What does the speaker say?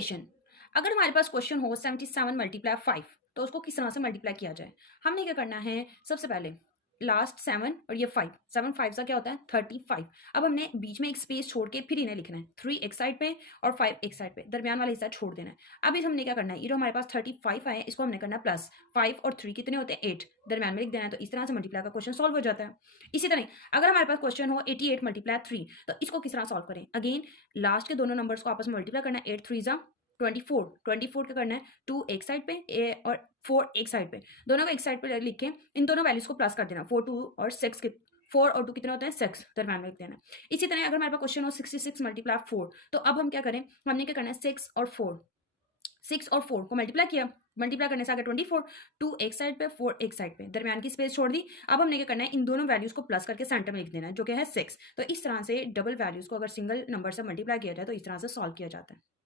Multiplication. अगर हमारे पास question हो 77 मल्टीप्लाई 5 तो उसको किस तरह से मल्टीप्लाई किया जाए। हमने क्या करना है, सबसे पहले लास्ट 7 और ये 5, 7 5 का क्या होता है 35। अब हमने बीच में एक स्पेस छोड़ के फिर इन्हें लिखना है, 3 एक साइड पे और 5 एक साइड पे, दरमियान वाला हिस्सा छोड़ देना है। अब इस हमने क्या करना है, ये जो हमारे पास 35 आए इसको हमने करना है प्लस 5 और 3 कितने होते हैं 8, दरमियान में लिख देना है। तो इस तरह से मल्टीप्लाई का क्वेश्चन सॉल्व हो जाता है। इसी तरह अगर हमारे पास क्वेश्चन हो 88 मल्टीप्लाई 3 तो इसको किस तरह सॉल्व करें। अगेन लास्ट के दोनों नंबर्स को आपस में मल्टीप्लाई करना है, 8 3 जा 24, 24 का करना है 2 एक साइड पे और 4 एक साइड पे, दोनों को एक साइड पे लिख के इन दोनों वैल्यूज को प्लस कर देना। 4 2 और 6 के 4 और 2 कितने होते हैं 6, दरम्यान में लिख देना। इसी तरह अगर हमारे पास क्वेश्चन हो 66 मल्टीप्लाई 4 तो अब हम क्या करें, हमने क्या करना है 6 और 4 को मल्टीप्लाई किया, मल्टीप्लाई करने से आगे 24, 2 एक साइड पे 4 एक साइड पे, दरमियान की स्पेस छोड़ दी। अब हमने क्या करना है, इन दोनों वैल्यूज को प्लस करके सेंटर में लिख देना है जो कि है 6। तो इस तरह से डबल वैल्यूज को अगर सिंगल नंबर से मल्टीप्लाई किया जाए तो इस तरह से सॉल्व किया जाता है।